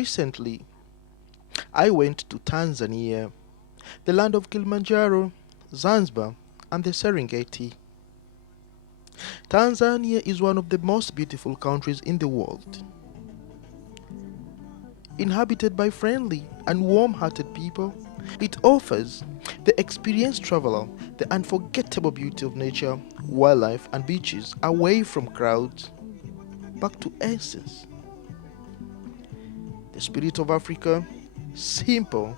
Recently, I went to Tanzania, the land of Kilimanjaro, Zanzibar, and the Serengeti. Tanzania is one of the most beautiful countries in the world, inhabited by friendly and warm-hearted people. It offers the experienced traveler the unforgettable beauty of nature, wildlife, and beaches away from crowds, back to essence. The spirit of Africa, simple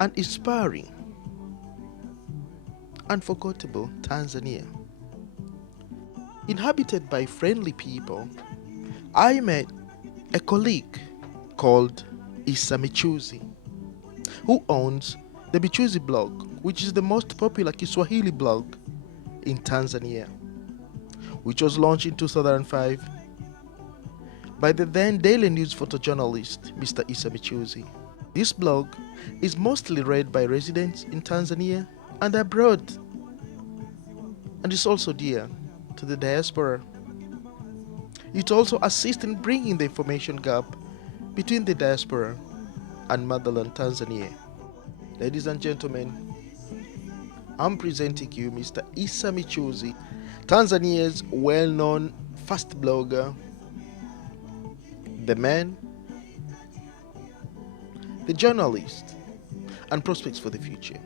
and inspiring. Unforgettable Tanzania. Inhabited by friendly people, I met a colleague called Issa Michuzi, who owns the Michuzi blog, which is the most popular Kiswahili blog in Tanzania, which was launched in 2005 by the then Daily News photojournalist Mr. Issa Michuzi. This blog is mostly read by residents in Tanzania and abroad, and is also dear to the diaspora. It also assists in bringing the information gap between the diaspora and motherland Tanzania. Ladies and gentlemen, I'm presenting you Mr. Issa Michuzi, Tanzania's well-known fast blogger, the man, the journalist, and prospects for the future.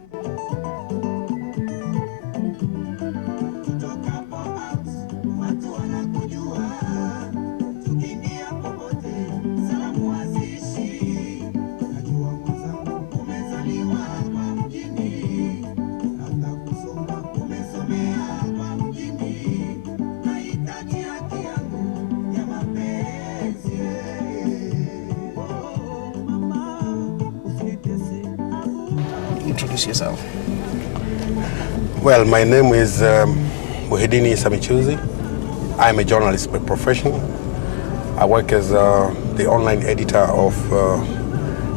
Introduce yourself. Well, my name is Issa Michuzi. I'm a journalist by profession. I work as the online editor of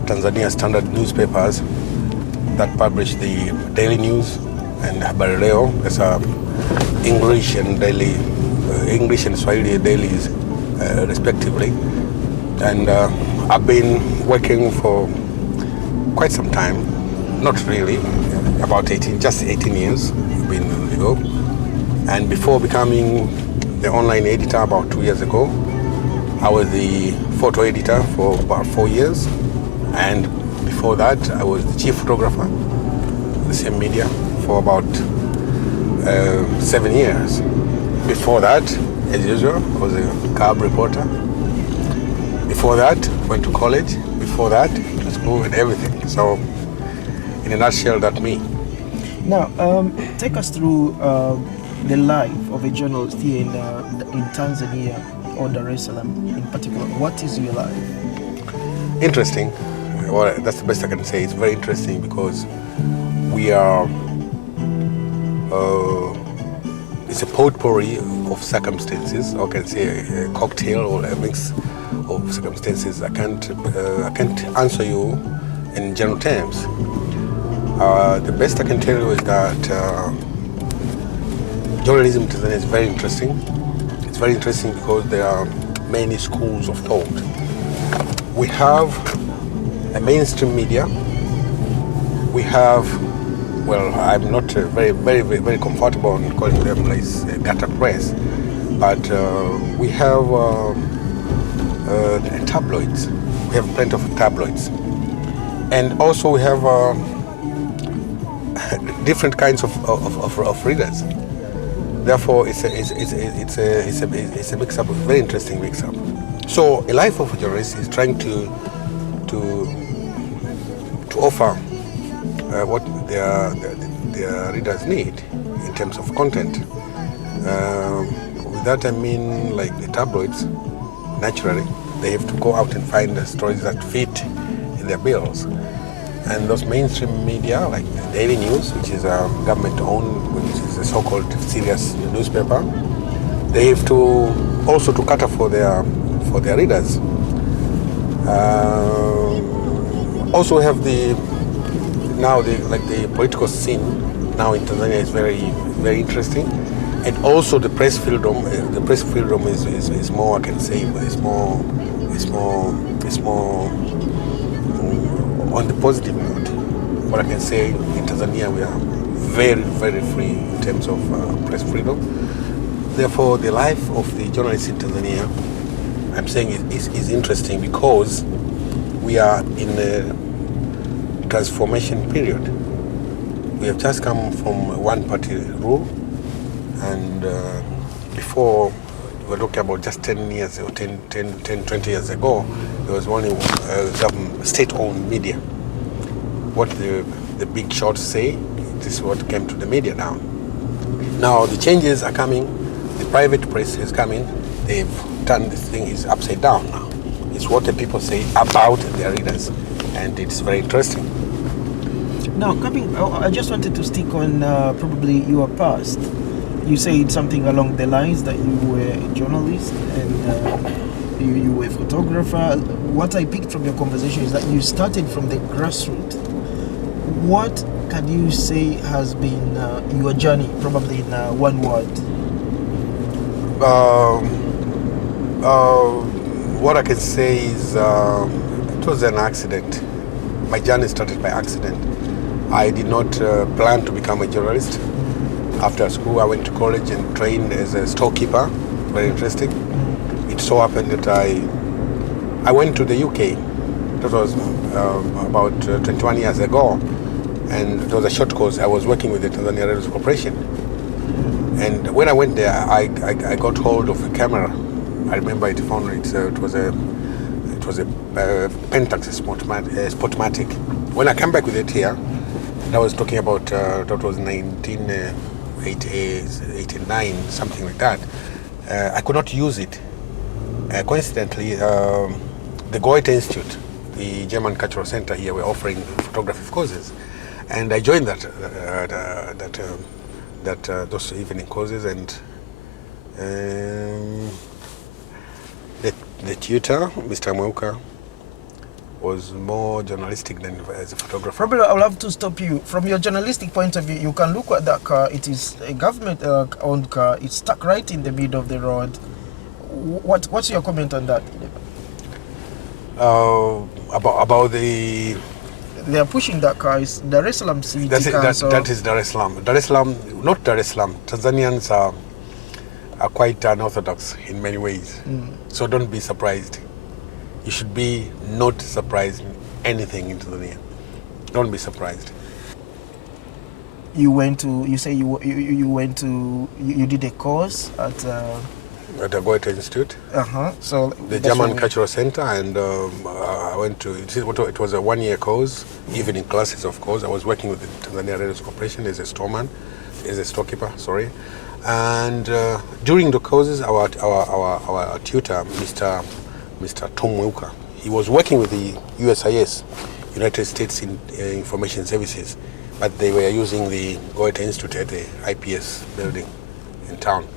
Tanzania standard newspapers that publish the daily news and Habari Leo. It's English and daily, English and Swahili dailies, respectively. And I've been working for quite some time. Not really, about 18 years ago. And before becoming the online editor about 2 years ago, I was the photo editor for about 4 years. And before that, I was the chief photographer of the same media for about 7 years. Before that, as usual, I was a cab reporter. Before that, went to college. Before that, to school and everything. So, in a nutshell, that's me. Now, take us through the life of a journalist here in Tanzania or Dar es Salaam in particular. What is your life? Interesting. Well, that's the best I can say. It's very interesting because we are, it's a potpourri of circumstances, or I can say a cocktail or a mix of circumstances. I can't answer you in general terms. The best I can tell you is that journalism in Tanzania is very interesting. It's very interesting because there are many schools of thought. We have a mainstream media. We have, well, I'm not very comfortable in calling them like gutter press, but we have tabloids. We have plenty of tabloids, and also we have different kinds of readers. Therefore, it's a mix-up, a very interesting mix-up. So, a life of a journalist is trying to offer what their readers need in terms of content. With that, I mean, like the tabloids, naturally, they have to go out and find the stories that fit in their bills. And those mainstream media, like the Daily News, which is a government-owned, which is a so-called serious newspaper, they have to also to cater for their readers. Also, we have the political scene now in Tanzania is very interesting, and also the press freedom. The press freedom is more, I can say, is on the positive note. What I can say, in Tanzania we are very, very free in terms of press freedom. Therefore, the life of the journalists in Tanzania, I'm saying, is interesting because we are in a transformation period. We have just come from one-party rule, and before, we were talking about just 10 years or 20 years ago, there was only state-owned media. What the big shots say, this is what came to the media now. Now the changes are coming, the private press is coming, they've turned this thing is upside down now. It's what the people say about their readers, and it's very interesting. Now, I just wanted to stick on probably your past. You said something along the lines that you were a journalist and you were a photographer. What I picked from your conversation is that you started from the grassroots. What can you say has been your journey, probably in one word? What I can say is it was an accident. My journey started by accident. I did not plan to become a journalist. After school, I went to college and trained as a storekeeper. Very interesting. It so happened that I went to the UK. That was about 21 years ago. And it was a short course. I was working with the Tanzania Railways Corporation. And when I went there, I got hold of a camera. I remember it was a Pentax Sportmatic. When I came back with it here, I was talking about that was 1989, something like that. I could not use it. Coincidentally, the Goethe Institute, the German Cultural Center here, were offering photography courses, and I joined those evening courses, and the tutor, Mr. Mweuka, was more journalistic than as a photographer. Probably I'll have to stop you. From your journalistic point of view, you can look at that car. It is a government-owned car. It's stuck right in the middle of the road. What's your comment on that? About the... They are pushing that car. It's Dar es Salaam City Council. That is Dar es Salaam. Dar es Salaam, not Dar es Salaam. Tanzanians are quite unorthodox in many ways. So don't be surprised. You should be not surprised in anything in Tanzania. Don't be surprised. You went to, you say you did a course at the Goethe Institute. So the German Cultural Center, and I went to, it was a 1-year course, evening classes of course. I was working with the Tanzania Railways Corporation as a storekeeper, sorry. And during the courses, our tutor, Mr. Tom Mweuka, he was working with the USIS, United States Information Services, but they were using the Goethe Institute at the IPS building in town.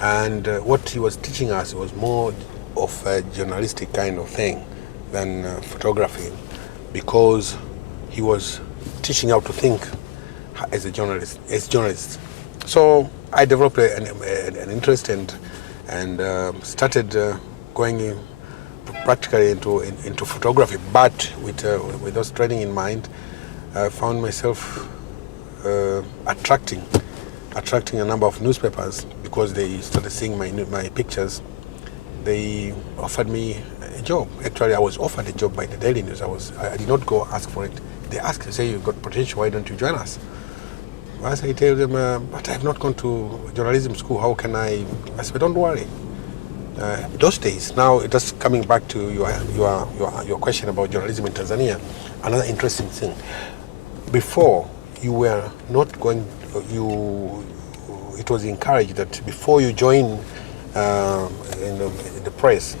And what he was teaching us was more of a journalistic kind of thing than photography, because he was teaching how to think as a journalist. So I developed an interest and started going practically into photography, but with those training in mind, I found myself attracting a number of newspapers because they started seeing my pictures. They offered me a job. Actually, I was offered a job by the Daily News. I did not go ask for it. They asked, they say, you've got potential, why don't you join us? As I tell them, but I have not gone to journalism school, how can I said, don't worry. Those days, now just coming back to your question about journalism in Tanzania, another interesting thing. Before, you were not going, it was encouraged that before you join in the press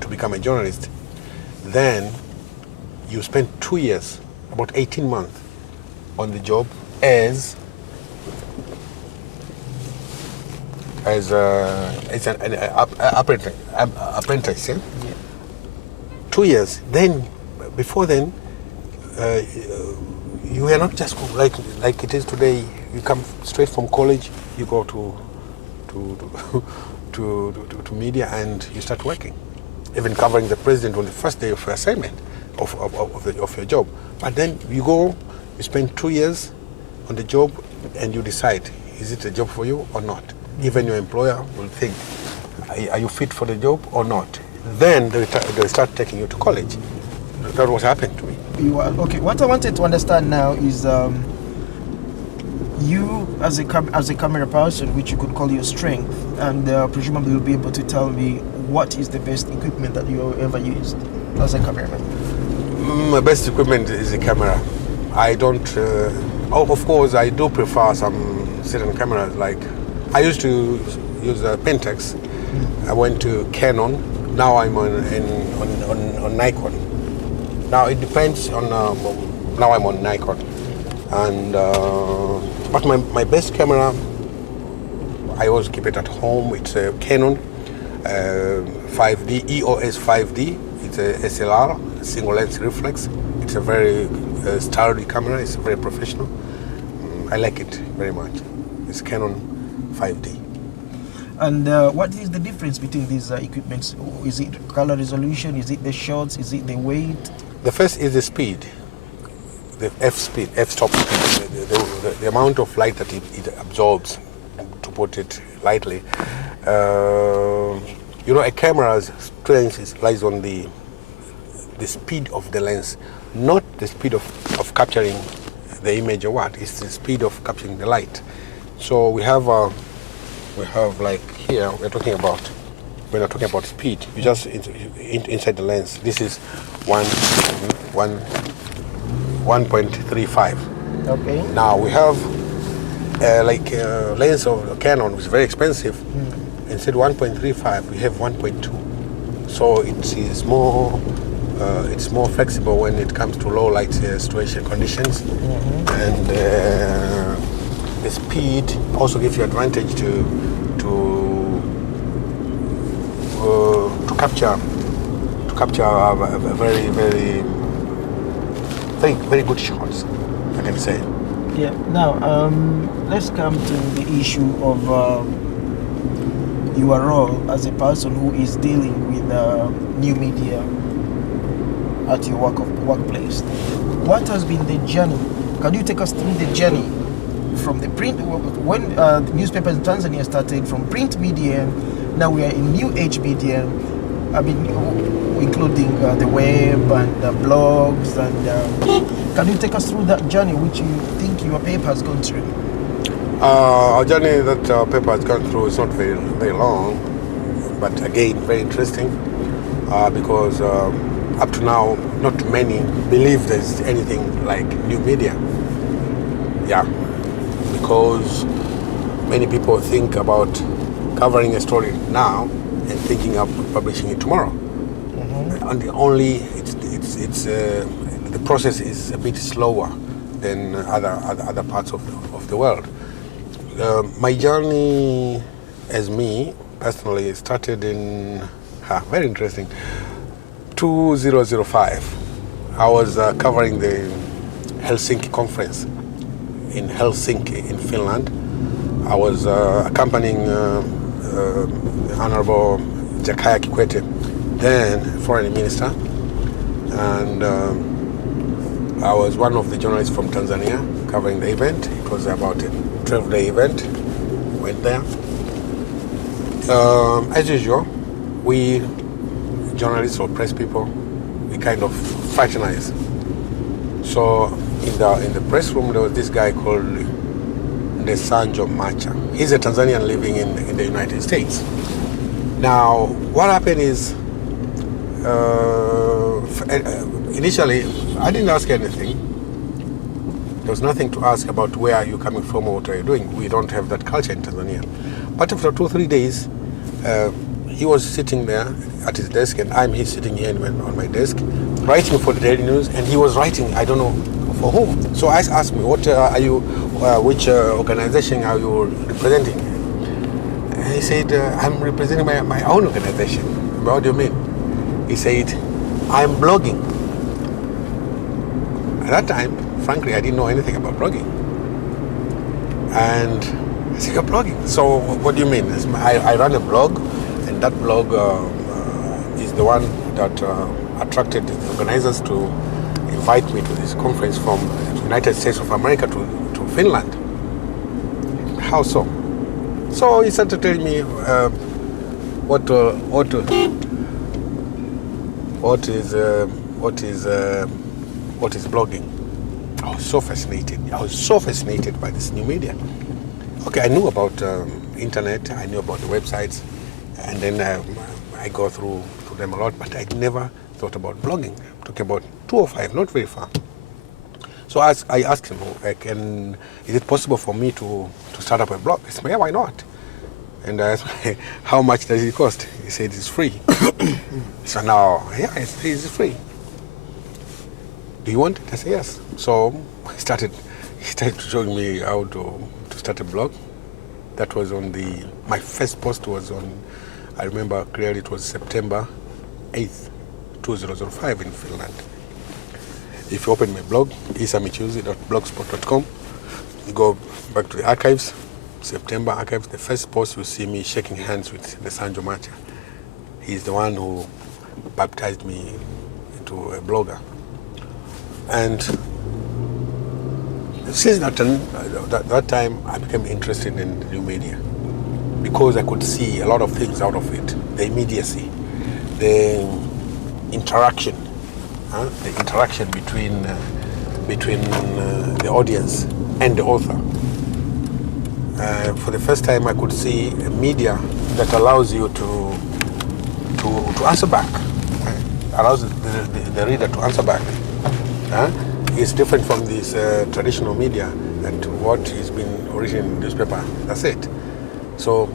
to become a journalist, then you spend 2 years, about 18 months on the job as an apprentice. Yeah? 2 years. Then, before then, you were not just like it is today. You come straight from college, you go to media, and you start working. even covering the president on the first day of your assignment of your job. But then you go, you spend 2 years on the job, and you decide, is it a job for you or not? Even your employer will think, are you fit for the job or not? Then they start taking you to college. That was happened to me. Okay, what I wanted to understand now is you as a camera person, which you could call your strength, and presumably you'll be able to tell me what is the best equipment that you ever used as a cameraman. My best equipment is a camera. I don't. Of course, I do prefer some certain cameras. Like I used to use Pentax. I went to Canon. Now I'm on Nikon. Now it depends on. Now I'm on Nikon, and but my best camera, I always keep it at home. It's a Canon 5D EOS 5D. It's a SLR, single lens reflex. It's a very sturdy camera. It's very professional. I like it very much. It's Canon 5D. And what is the difference between these equipments? Is it color resolution? Is it the shots? Is it the weight? The first is the speed, the f-stop speed, the amount of light that it absorbs, to put it lightly. A camera's strength lies on the speed of the lens, not the speed of capturing the image or what. It's the speed of capturing the light. So we have like here we're talking about, when we're talking about speed, you just inside the lens. This is 1.35. Okay. Now we have lens of Canon, which is very expensive. Instead of 1.35, we have 1.2. So it's more flexible when it comes to low light situation conditions, and the speed also gives you advantage to capture very good shots, I can say. Yeah. Now let's come to the issue of your role as a person who is dealing with new media at your workplace. What has been the journey? Can you take us through the journey from the print, when the newspapers in Tanzania started, from print media, now we are in new age media, I mean, including the web and the blogs, and can you take us through that journey which you think your paper has gone through? Our journey that our paper has gone through is not very, very long, but again, very interesting, because up to now, not many believe there's anything like new media. Yeah, because many people think about covering a story now and thinking of publishing it tomorrow. And the process is a bit slower than other parts of the world. My journey as me personally started in very interesting 2005. I was covering the Helsinki conference in Helsinki in Finland. I was accompanying Honorable Jakaya Kikwete, then foreign minister, and I was one of the journalists from Tanzania covering the event. It was about a 12-day event. Went there. As usual, we journalists or press people, we kind of fraternize. So in the press room, there was this guy called Ndesanjo Macha. He's a Tanzanian living in the United States. Now, what happened is, initially, I didn't ask anything. There was nothing to ask about where are you coming from or what are you doing. We don't have that culture in Tanzania. But after 2-3 days, he was sitting there at his desk, and he's sitting here on my desk, writing for the Daily News, and he was writing, I don't know for whom. So I asked me, what are you, which organization are you representing? And he said, I'm representing my own organization. What do you mean? He said, I'm blogging. At that time, frankly, I didn't know anything about blogging. And I said, you're blogging? So what do you mean? I run a blog, and that blog is the one that attracted the organizers to invite me to this conference from the United States of America to Finland. How so? So he started telling me what is blogging. I was so fascinated by this new media. Okay, I knew about internet, I knew about the websites, and then I go through them a lot, but I never thought about blogging. I'm talking about 205, not very far. So I asked him, is it possible for me to start up a blog? He said, yeah, why not? And I asked him, how much does it cost? He said, it's free. So now, yeah, it's free. Do you want it? I said, yes. So he started showing me how to start a blog. That was my first post was on, I remember clearly, it was September 8th, 2005 in Finland. If you open my blog, Michuzi.blogspot.com, go back to the archives, September archives, the first post you see me shaking hands with Sanjo Macha. He's the one who baptized me into a blogger. And since that time, I became interested in new media because I could see a lot of things out of it. The immediacy, the interaction between the audience and the author. For the first time, I could see a media that allows you to answer back, allows the reader to answer back. It's different from this traditional media and what has been written in newspaper. That's it. So,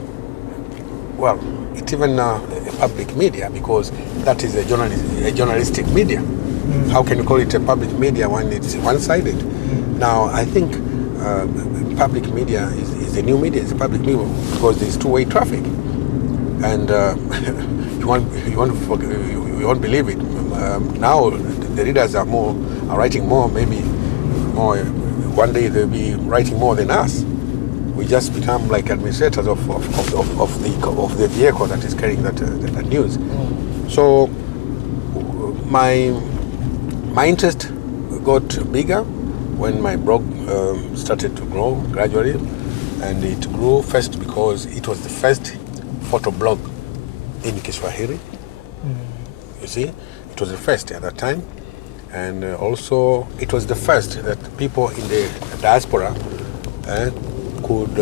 well, it's even a public media because that is a journalistic media. How can you call it a public media when it's one-sided? Now, I think public media is a new media. It's a public media because there's two-way traffic, and you won't believe it. Now the readers are writing more. Maybe more. One day they'll be writing more than us. We just become like administrators of the vehicle that is carrying that news. So my interest got bigger when my blog started to grow gradually, and it grew first because it was the first photo blog in Kiswahili. You see, it was the first at that time, and also it was the first that people in the diaspora could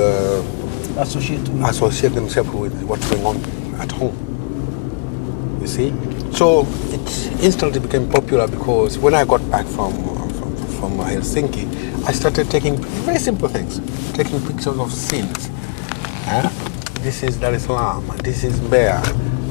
associate themselves with what's going on at home. You see, so it instantly became popular because when I got back from Helsinki, I started taking very simple things, taking pictures of scenes. This is Dar es Salaam, this is Mbeya.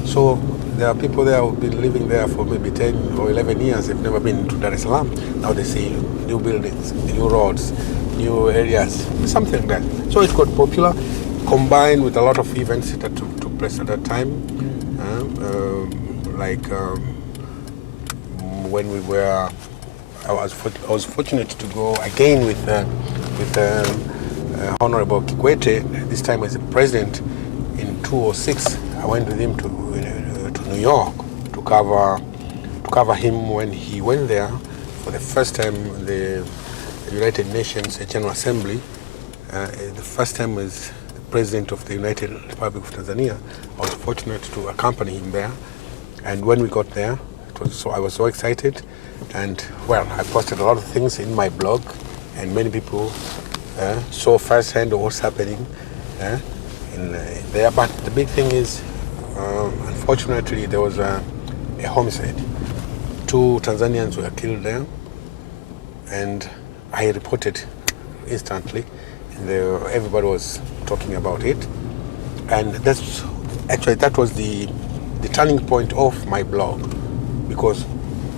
So there are people there who've been living there for maybe 10 or 11 years. They've never been to Dar es Salaam. Now they see new buildings, new roads, new areas, something like that. So it got popular, combined with a lot of events that took place at that time. When we were, I was fortunate to go again with Honorable Kikwete. This time as a president in 2006. I went with him to New York to cover him when he went there for the first time in the United Nations General Assembly. The first time as the president of the United Republic of Tanzania. I was fortunate to accompany him there, and when we got there, I was so excited, and well, I posted a lot of things in my blog, and many people saw firsthand what's happening in there. But the big thing is, unfortunately, there was a homicide. 2 Tanzanians were killed there, and I reported instantly, and everybody was talking about it, and that was the turning point of my blog, because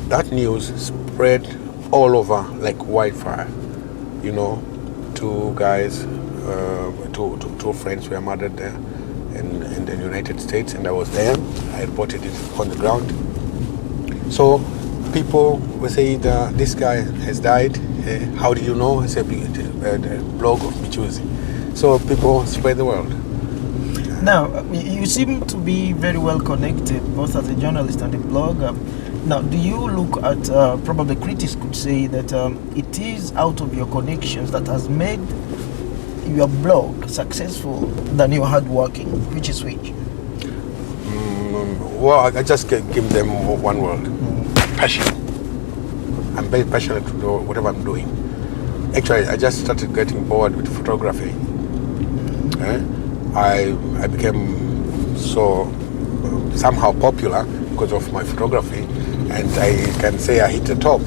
that news spread all over like wildfire. 2 guys, two friends were murdered there in the United States, and I was there. I reported it on the ground. So people were saying, this guy has died. How did you know? I said, the blog of Michuzi. So people spread the word. Now, you seem to be very well connected, both as a journalist and a blogger. Now, do you look at, probably critics could say that it is out of your connections that has made your blog successful than your hard working? Which is which? Well, I just give them one word: passion. I'm very passionate to do whatever I'm doing. Actually, I just started getting bored with photography. I became so somehow popular because of my photography, and I can say I hit the top,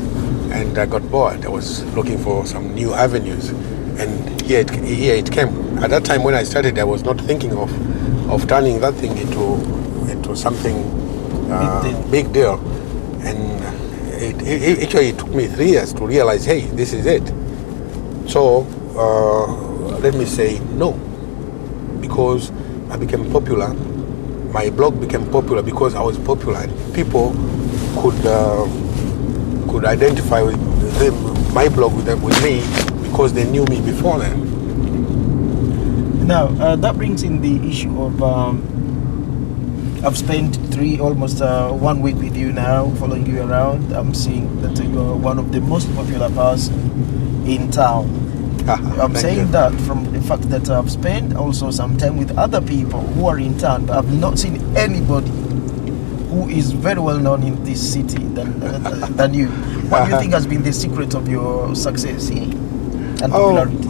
and I got bored. I was looking for some new avenues, and here it came. At that time when I started, I was not thinking of turning that thing into something big deal, and it took me 3 years to realize, hey, this is it. So let me say no, because I became popular. My blog became popular because I was popular, and people could identify with my blog with me because they knew me before then. Now, that brings in the issue of I've spent almost 1 week with you now, following you around. I'm seeing that you are one of the most popular person in town. I'm saying that from the fact that I've spent also some time with other people who are in town, but I've not seen anybody who is very well known in this city than you. What do you think has been the secret of your success here and popularity?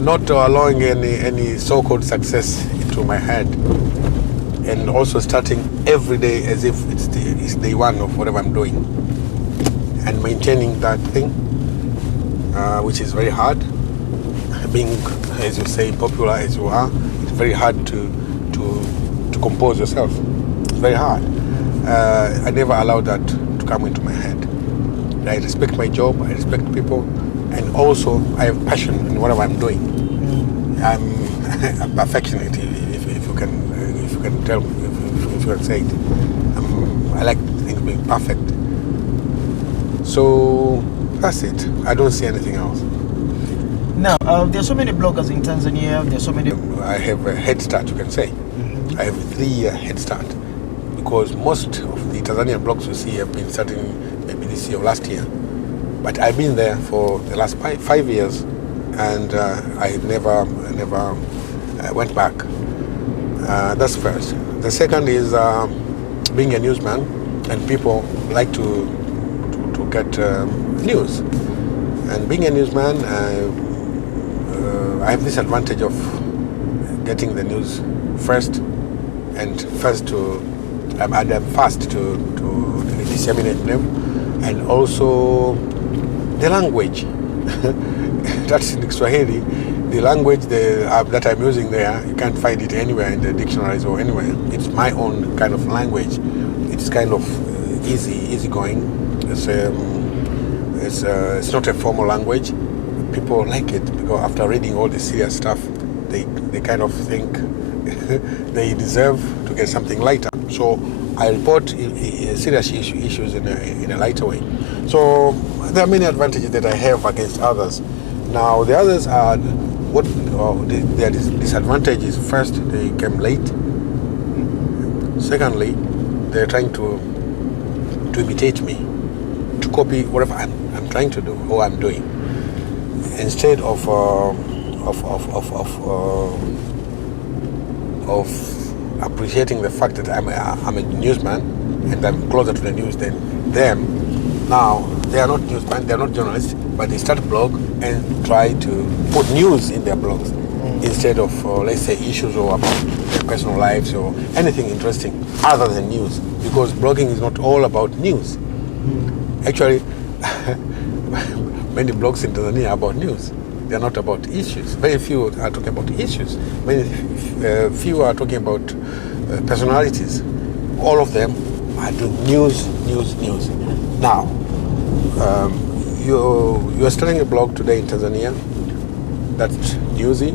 Not allowing any so-called success into my head, and also starting every day as if it's day one of whatever I'm doing, and maintaining that thing, which is very hard. Being, as you say, popular as you are, it's very hard to compose yourself. It's very hard. I never allowed that to come into my head. I respect my job, I respect people, and also I have passion in whatever I'm doing. I'm a perfectionist, if you can tell, if you can say it. I like things being perfect. So that's it. I don't see anything else. Now, there are so many bloggers in Tanzania. There are so many. I have a head start, you can say. I have a 3-year head start, because most of the Tanzanian blogs you see have been starting maybe this year or last year. But I've been there for the last 5 years, and I never went back. That's first. The second is being a newsman, and people like to get news. And being a newsman, I have this advantage of getting the news first, and I'm fast to disseminate them, and also the language. That's in Swahili. The language that I'm using there, you can't find it anywhere in the dictionaries or anywhere. It's my own kind of language. It's kind of easygoing. It's not a formal language. People like it because after reading all the serious stuff, they kind of think they deserve to get something lighter. So I report serious issues in a lighter way. So there are many advantages that I have against others. Now the others are their disadvantage is, first, they came late. Secondly, they're trying to imitate me, to copy whatever I'm trying to do or I'm doing, instead of appreciating the fact that I'm a newsman and I'm closer to the news than them. Now they are not newsmen, they are not journalists, but they start a blog and try to put news in their blogs instead of, let's say, issues or about their personal lives or anything interesting other than news, because blogging is not all about news. Actually, many blogs in Tanzania are about news. They are not about issues. Very few are talking about issues. Few are talking about personalities. All of them are doing news. Now, you are starting a blog today in Tanzania that's newsy,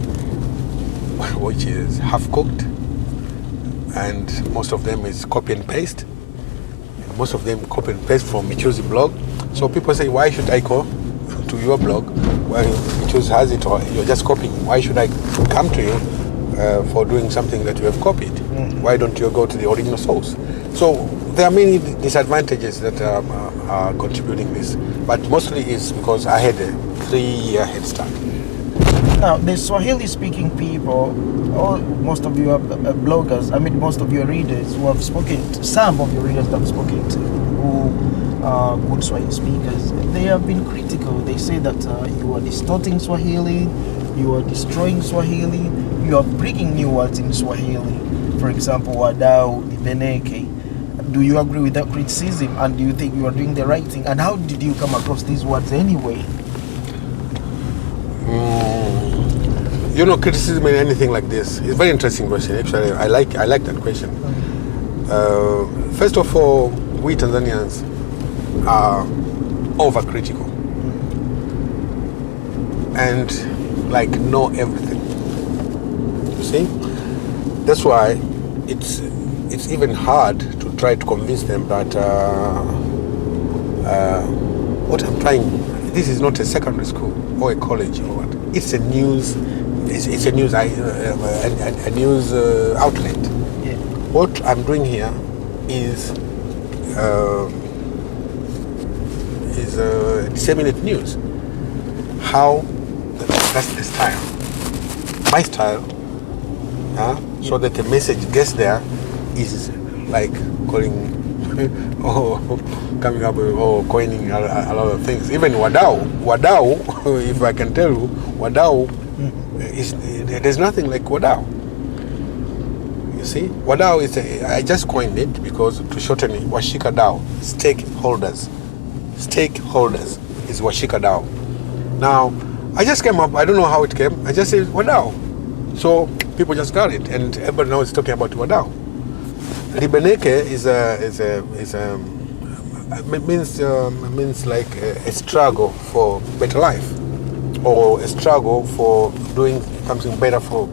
which is half-cooked, and most of them is copy and paste. And most of them copy and paste from Michuzi blog. So people say, why should I go to your blog? Well, Michuzi has it, or you're just copying. Why should I come to you for doing something that you have copied? Why don't you go to the original source? So there are many disadvantages that are contributing this, but mostly it's because I had a 3-year head start. Now, the Swahili-speaking people, most of you are bloggers, most of your readers who have spoken to, some of your readers that I've spoken to, who are good Swahili speakers, they have been critical. They say that you are distorting Swahili, you are destroying Swahili, you are bringing new words in Swahili. For example, wadau, libeneke. Do you agree with that criticism, and do you think you are doing the right thing? And how did you come across these words anyway? Criticism in anything like this is a very interesting question. Actually, I like that question. First of all, we Tanzanians are overcritical and know everything. You see, that's why it's even hard to try to convince them that what I'm trying. This is not a secondary school or a college or what. It's a news. It's a news outlet. Yeah. What I'm doing here is disseminate news. How? That's the style. My style. So that the message gets there is like calling coming up with coining a lot of things. Even wadau, if I can tell you, wadau there's nothing like wadau. You see, wadau I just coined it because to shorten it, washika dau, stakeholders is washika dau. Now, I just came up. I don't know how it came. I just said wadau, so people just got it, and everybody now is talking about wadau. Libeneke means like a struggle for better life, or a struggle for doing something better for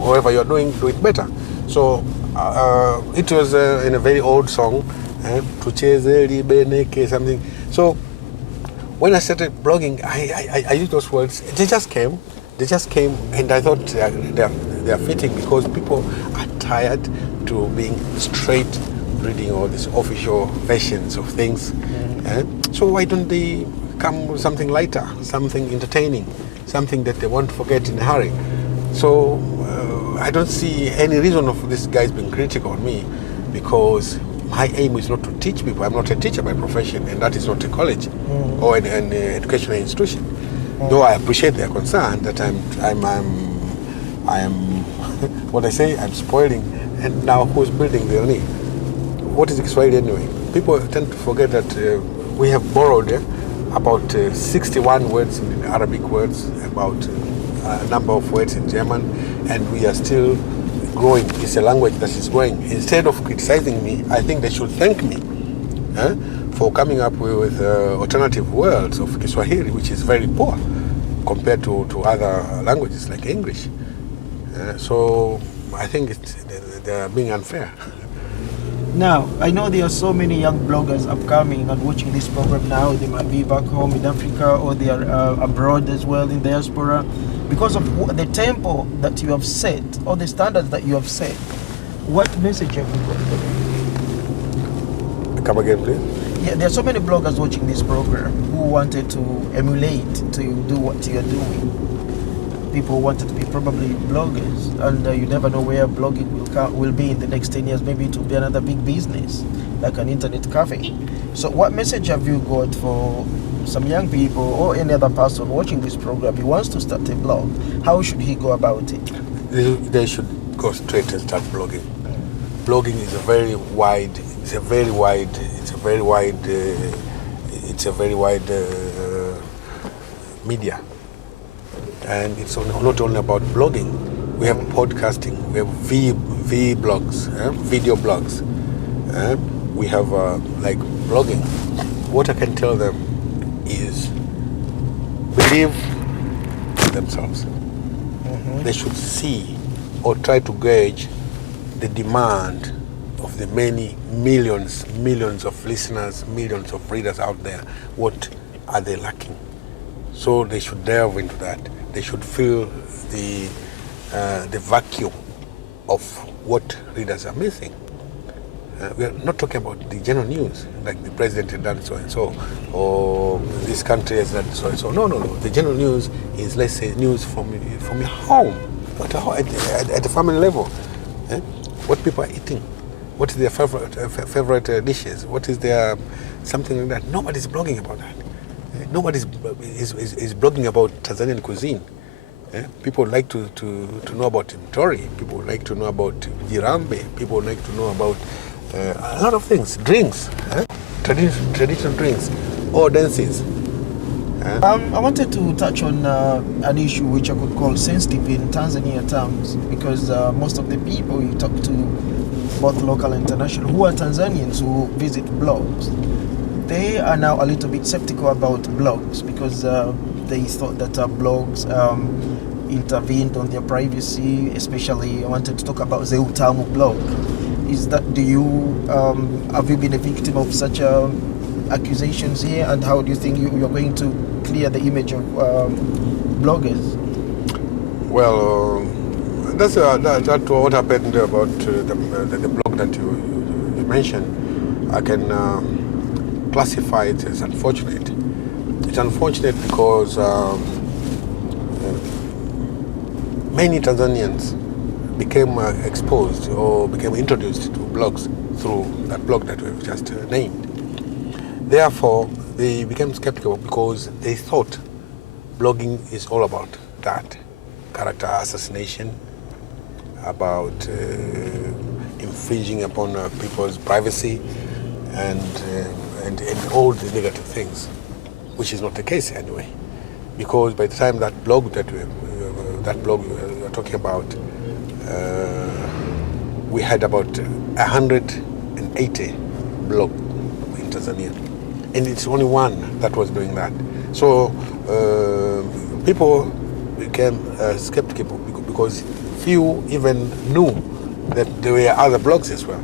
whoever you're doing, do it better. So it was in a very old song, Tucheze Libeneke something. So when I started blogging, I used those words. They just came, and I thought they are fitting because people are tired to being straight reading all these official versions of things. So why don't they come with something lighter, something entertaining, something that they won't forget in a hurry? So I don't see any reason of these guys being critical on me, because my aim is not to teach people. I'm not a teacher by profession, and that is not a college or an educational institution. Though I appreciate their concern that I'm what I say, I'm spoiling, and now who's building the only? What is Kiswahili anyway? People tend to forget that we have borrowed about 61 words in Arabic words, about a number of words in German, and we are still growing. It's a language that is growing. Instead of criticizing me, I think they should thank me for coming up with alternative words of Kiswahili, which is very poor compared to other languages like English. So I think they're being unfair. Now, I know there are so many young bloggers upcoming and watching this program now. They might be back home in Africa, or they are abroad as well in diaspora. Because of the tempo that you have set, or the standards that you have set, what message have you got for them? Come again, please. Yeah, there are so many bloggers watching this program who wanted to emulate, to do what you're doing. People wanted to be probably bloggers, and you never know where blogging will be in the next 10 years. Maybe it will be another big business, like an internet cafe. So what message have you got for some young people or any other person watching this program? He wants to start a blog. How should he go about it? They should go straight and start blogging. Blogging is a very wide media. And it's not only about blogging. We have podcasting, we have blogs, video blogs. We have like blogging. What I can tell them is believe in themselves. They should see or try to gauge the demand of the many millions of listeners, millions of readers out there. What are they lacking? So they should delve into that. They should fill the vacuum of what readers are missing. We are not talking about the general news, like the president had done so and so, or this country has done so and so. No. The general news is, let's say, news from your home, at the family level. What people are eating, what is their favorite dishes, what is their something like that. Nobody's blogging about that. Nobody is blogging about Tanzanian cuisine. People like to know about mtori. People like to know about jirambe. People like to know about a lot of things. Drinks, traditional drinks, or dances. I wanted to touch on an issue which I could call sensitive in Tanzania terms, because most of the people you talk to, both local and international, who are Tanzanians who visit blogs, they are now a little bit skeptical about blogs because they thought that blogs intervened on their privacy. Especially, I wanted to talk about the Utamu blog. Have you been a victim of such accusations here, and how do you think you're going to clear the image of bloggers? Well, that's what happened about the blog that you mentioned. I can classify it as unfortunate. It's unfortunate because many Tanzanians became exposed or became introduced to blogs through that blog that we've just named. Therefore, they became skeptical because they thought blogging is all about that, character assassination, about infringing upon people's privacy, and all the negative things, which is not the case anyway. Because by the time that blog we are talking about, we had about 180 blogs in Tanzania. And it's only one that was doing that. So people became skeptical because few even knew that there were other blogs as well.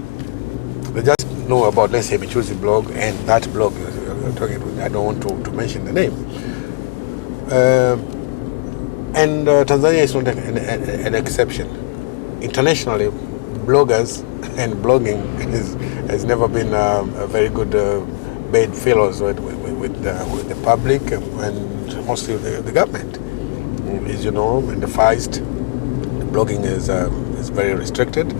They just know about, let's say, Michuzi blog and that blog. I don't want to mention the name. And Tanzania is not an exception. Internationally, bloggers and blogging has never been a very good bedfellows with the public and mostly the government. As you know, in the Far East, blogging is very restricted,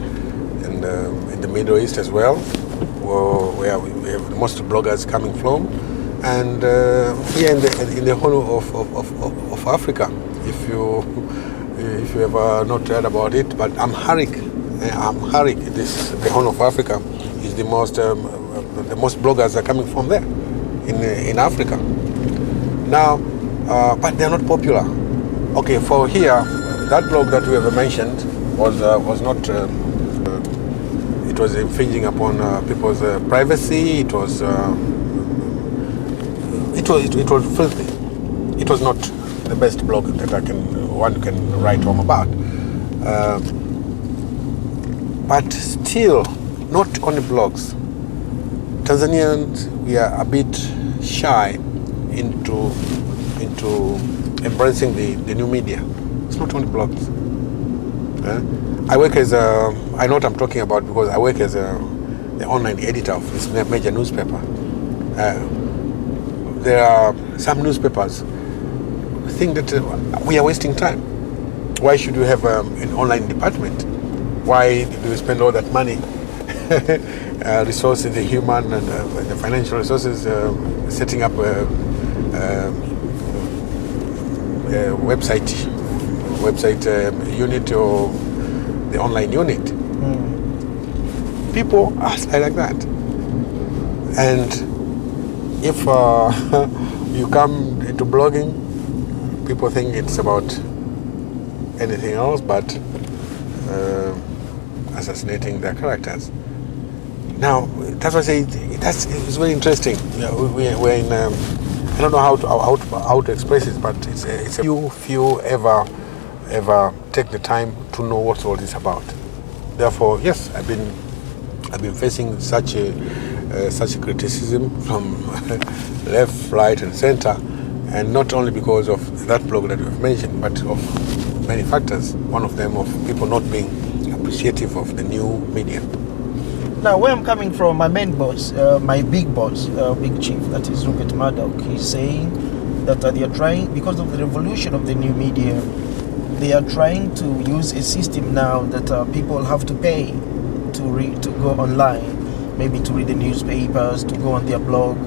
and in the Middle East as well, where we have most bloggers coming from, and here in the whole of Africa, if you have not heard about it, but Amharic, the whole of Africa is the most bloggers are coming from there in Africa. Now, but they're not popular. Okay, for here, that blog that we have mentioned was not. It was infringing upon people's privacy. It was filthy. It was not the best blog that one can write home about. But still, not only blogs. Tanzanians, we are a bit shy into embracing the new media. It's not only blogs. I work as I know what I'm talking about because I work as the online editor of this major newspaper. There are some newspapers who think that we are wasting time. Why should we have an online department? Why do we spend all that money? Resources, the human and the financial resources, setting up a website unit or the online unit. People ask like that. And if you come into blogging, people think it's about anything else but assassinating their characters. Now, that's why I say it's very interesting. We're in. I don't know how to express it, but it's a few ever take the time to know what all this is about. Therefore, yes, I've been facing such criticism from left, right, and center, and not only because of that blog that we've mentioned, but of many factors. One of them of people not being appreciative of the new media. Now, where I'm coming from, my main boss, my big boss, big chief, that is Rupert Murdoch, he's saying that they are trying, because of the revolution of the new media, they are trying to use a system now that people have to pay to go online, maybe to read the newspapers, to go on their blog,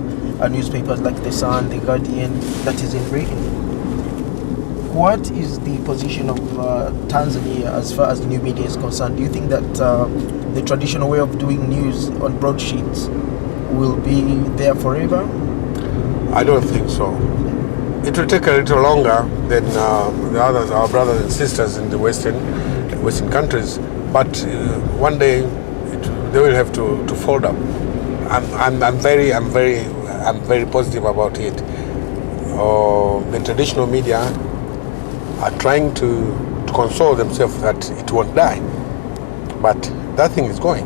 newspapers like The Sun, The Guardian, that is in Britain. What is the position of Tanzania as far as the new media is concerned? Do you think that the traditional way of doing news on broadsheets will be there forever? I don't think so. It will take a little longer than the others, our brothers and sisters in the Western countries. But one day they will have to fold up. I'm very positive about it. The traditional media are trying to console themselves that it won't die, but that thing is going.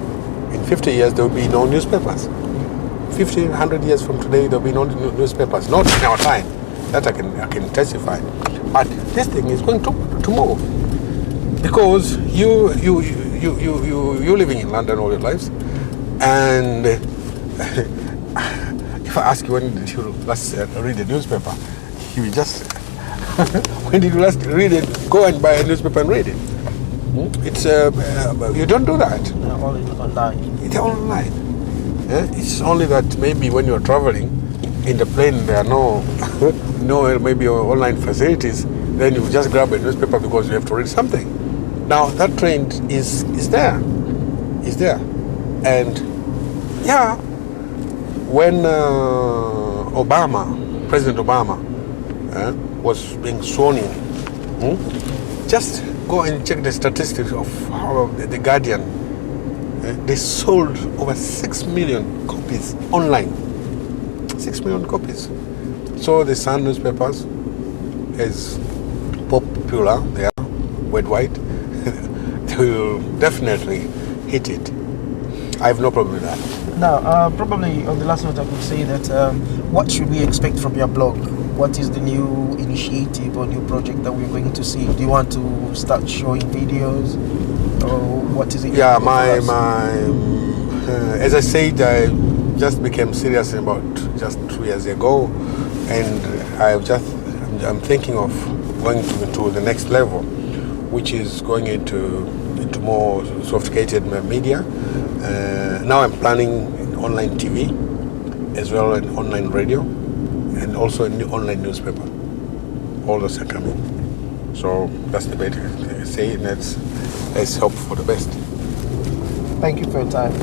In 50 years there will be no newspapers. 50, 100 years from today there will be no newspapers. Not in our time. That I can testify. But this thing is going to move, because you living in London all your lives, and if I ask you when did you last read a newspaper, you will just when did you last read it? Go and buy a newspaper and read it. It's you don't do that. All online. It's online. It's only that maybe when you're traveling in the plane there are no maybe online facilities, then you just grab a newspaper because you have to read something. Now that trend is there, and yeah, when President Obama was being sworn in, just go and check the statistics of how the Guardian, they sold over 6 million copies online. 6 million copies. So the Sun newspapers is popular there worldwide. They will definitely hit it. I have no problem with that. Now, probably on the last note, I could say that what should we expect from your blog? What is the new initiative or new project that we're going to see? Do you want to start showing videos, or what is it? Yeah, as I said, I just became serious about just 2 years ago, and I'm thinking of going to the next level, which is going into more sophisticated media. Now I'm planning online TV as well as online radio, and also a new online newspaper. All those are coming. So that's the best I say. Let's hope for the best. Thank you for your time.